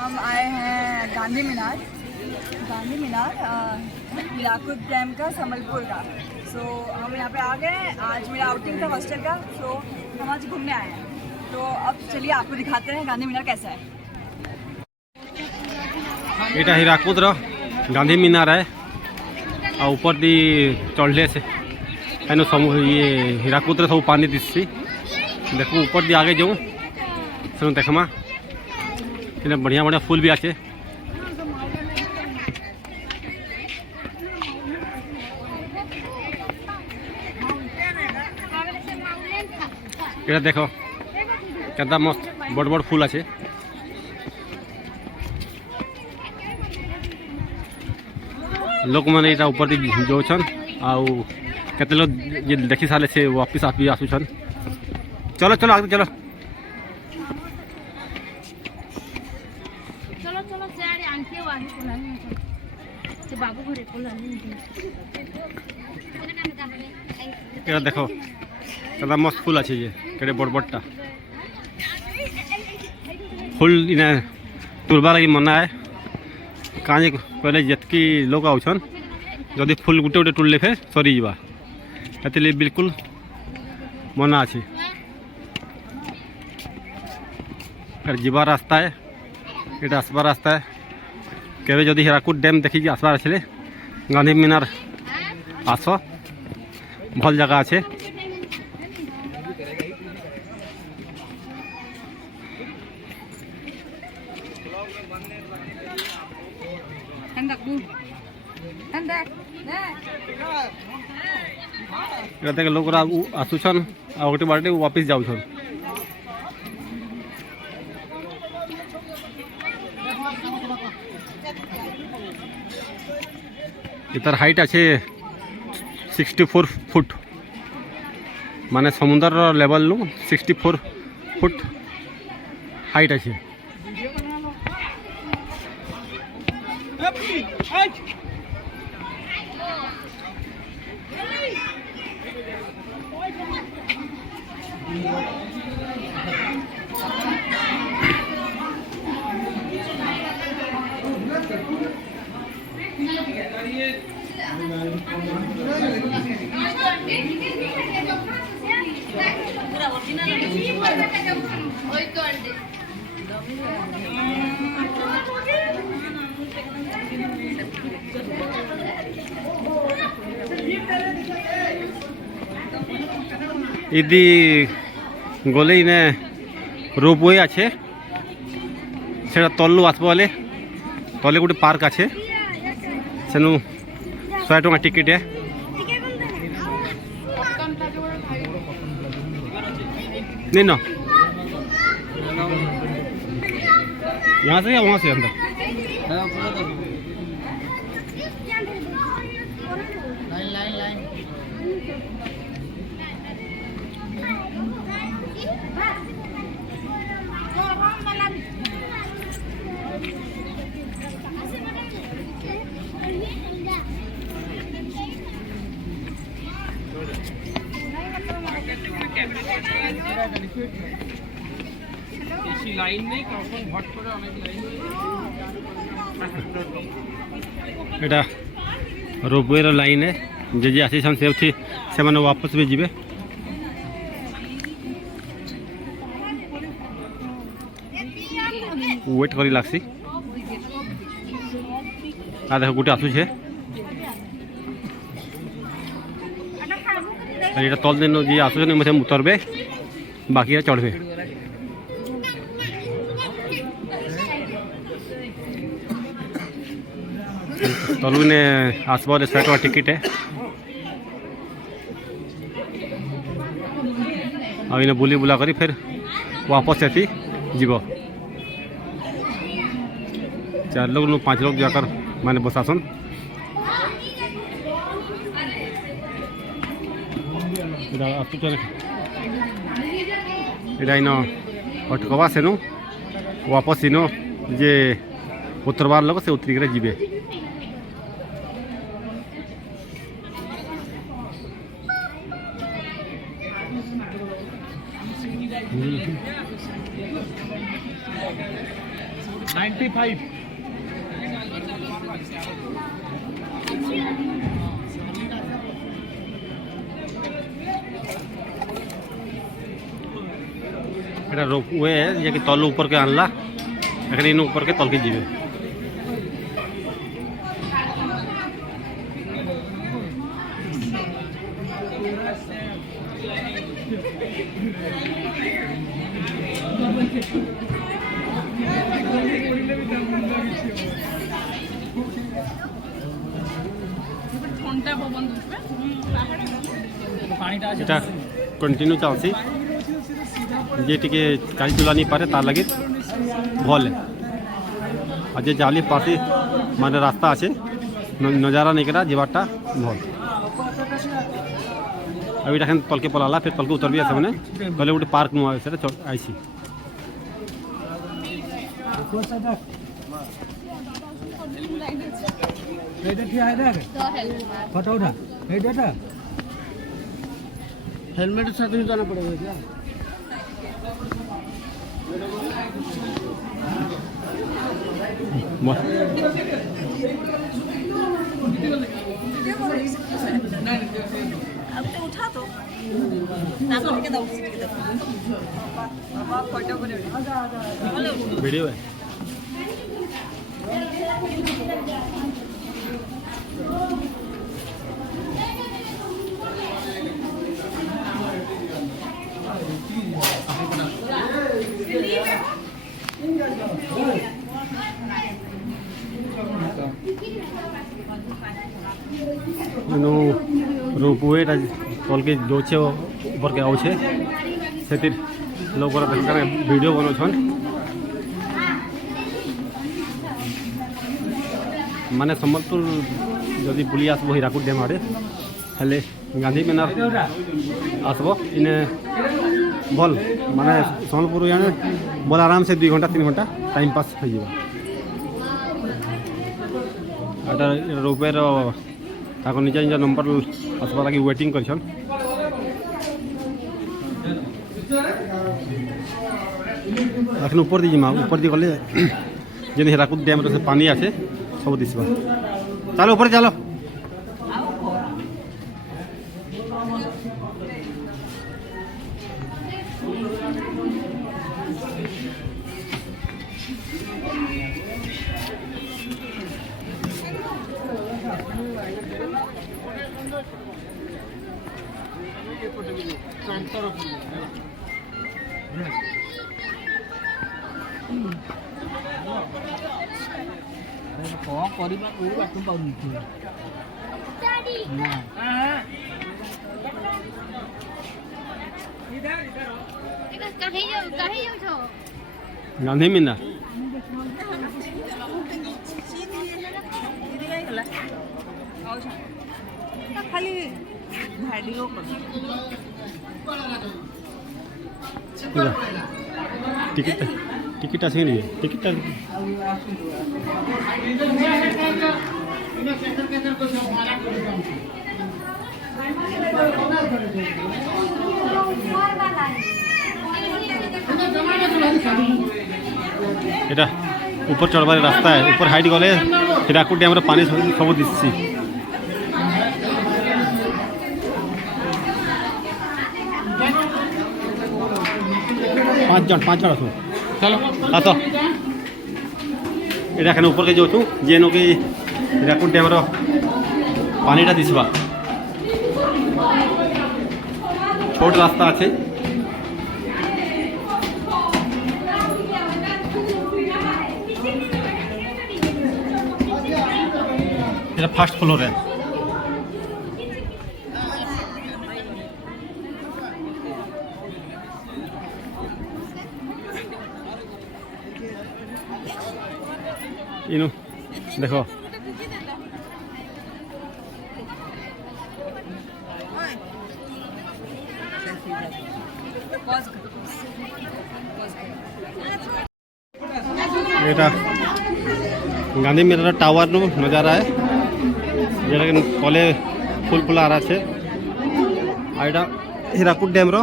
हम आए हैं गांधी मीनार हीराकुद डैम का, संबलपुर का। सो हम यहाँ पे आ गए हैं। आज मेरा आउटिंग था हॉस्टल का, सो हम आज घूमने आए हैं। तो अब चलिए आपको दिखाते हैं गांधी मीनार कैसा है। यहाँ हीराकुद गांधी मीनार है और ऊपर दी चढ़ले से ये हीराकुद सब पानी दिसी। देखो ऊपर दी आगे जाऊँ से देखमा बढ़िया बढ़िया फूल भी आछे। ये देखो केदा मस्त बड़ बड़ फूल आछे। लोक मैंने यहाँ ऊपर जाऊन आउ केते लोग देखी सारे से वापिस आसुछन। चलो चलो आगे चलो। ये देखो केदा मस्त फूल अच्छे ये केड़े बड़ बड़टा फूल इना तुरबा लगी मना है। कहीं कहले जितकी लोग आउछन जदि फूल गुटे गुटे तुलले फिर सरी जा एतले बिल्कुल मना अच्छे। जीवार रास्ता है ये आसबार रास्ता है। केवे जदि हीराकुद डैम देखी आसबार आछे गांधी मीनार आस भल जगह আছে। लोग आसुछन आ गोटे बाटे वापिस जाऊछन। इतर हाइट अच्छे 64 फुट माने समुद्र लेवल लू 64 फुट हाइट अच्छे। इदी गले इने रोपवे आछे सेटा तल्लू आसबो बोले तले गोटे पार्क आछे सेनु 100 टका टिकेट है। नहीं ना यहाँ से या वहाँ से अंदर लाइन नहीं हट करे अनेक लाइन एटा रोपवे लाइन है जे जे आसी से माने वापस भी जीवे। वेट करी लागसी आ देखो गोटे आसुछे ये तल दिन जी आसुछन मसे उतरबे बाकी चढ़बे। तलू ने आसब 100 टका टिकेट है। और इन्हें बुली बुला करी फिर वापस ऐसी जीव 4 लोग 5 लोग जाकर माने बसासन। इन अटकवा सेनु वापस इन जे उतरबार लोग से उतरी जीवे। 95 এটা रोपवे है जे कि तल ऊपर के आनला एखन इन ऊपर के तल के जीवे এটা कंटिन्यू चलसी जे टिके गाड़ी चला नहीं पारे तार लगे भल है और जे जाली पासी माने रास्ता আছে नजारा नहीं करा जीवाटा भल अभी एखन तल के पलाला फिर तल के उतर भी आसे मैंने पहले गोटे पार्क नुआ से आईसी फोटो उठा हेलमेट साथ में जाना पड़ेगा क्या अब तो उठा तो फोटो वीडियो है रोपवे तल के जो छे ऊपर के आउछे से लोग वीडियो बनाछन माने सम्बलपुर जदि बुली आसबो हीराकुद डैम आड़े हेले गांधी मीनार आसबो इने भल माने सम्बलपुर यानी बोल आराम से 2 घंटा 3 घंटा टाइम पास हो जाए रोपवे निज निज नंबर आसवा लगी वेटिंग कर ऊपर दी जिमा ऊपर दी गले जेन हीराकुद डैम से पानी आसे सब दिसबा चलो ऊपर चलो कौन करिबा कोई बात पाउनी गांधी मीना खाली वीडियो टिकट टिकट आसे नहीं टिकट এটা ऊपर चढ़वार रास्ता है ऊपर हाइट गले हीराकुद डैम पानी सब दिसी 5 जन आसो चलो आ तो এটা ऊपर के जाऊँ जेनो कि हीराकुद डैम पानीटा दिसबा छोट रास्ता আছে এটা ফার্স্ট ফ্লোরে इनु देखो এটা गांधी मीनार टावर नो नजारा है जेटा कले फुल फुल आ रहा है आईटा हीराकुद डैम रो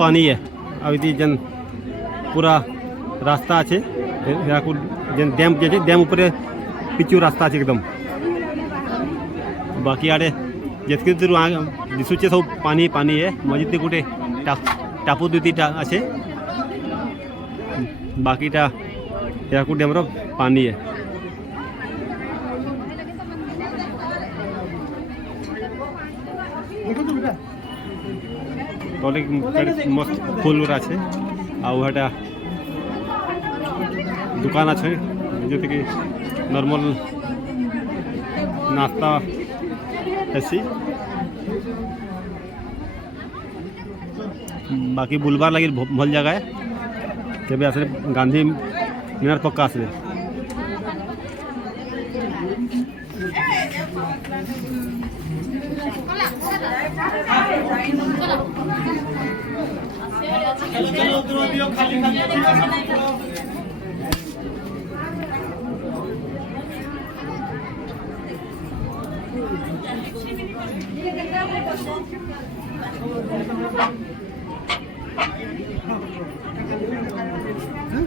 पानी है अभी जन पूरा रास्ता अच्छे हीराकुद डैम जे डैम ऊपर पिचू रास्ता अच्छे एकदम बाकी आड़े जितके दूर दिशुचे सब पानी पानी है मस्जिद गोटे टापू दुईटा अच्छे बाकीटा हीराकुद डैम पानी है मस्त फूल अच्छे आटा दुकान अच्छे जो कि नॉर्मल नाश्ता ऐसी बाकी बुलबार लगे भल जगह है केबे आसले गांधी मीनार पक्का आसले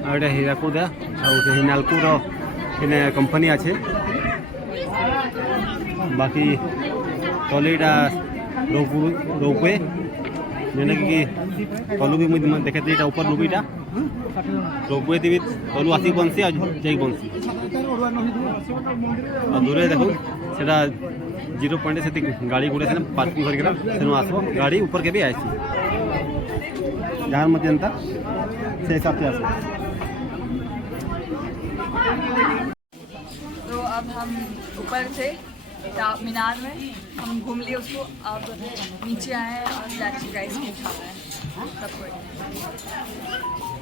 आउटा हीराकुद हिनालकुर कंपनी अच्छे बाकी तलेटा रोपवे जेने कि तलु भी मुझे देखते ये ऊपर लुबीटा रोपवे भी तलु आसिक बनसी और जाई बनसी और दूरे देखो सेटा 0 पॉइंट से गाड़ी गुड़े से पार्किंग करके सेनु आसो गाड़ी ऊपर के भी आसी जहाँ मत जनता से हिसाब से आसो। तो अब हम ऊपर थे मीनार में हम घूम लिए उसको अब नीचे आए और स्टैचू का आइसक्रीम खा रहे हैं सब कोई।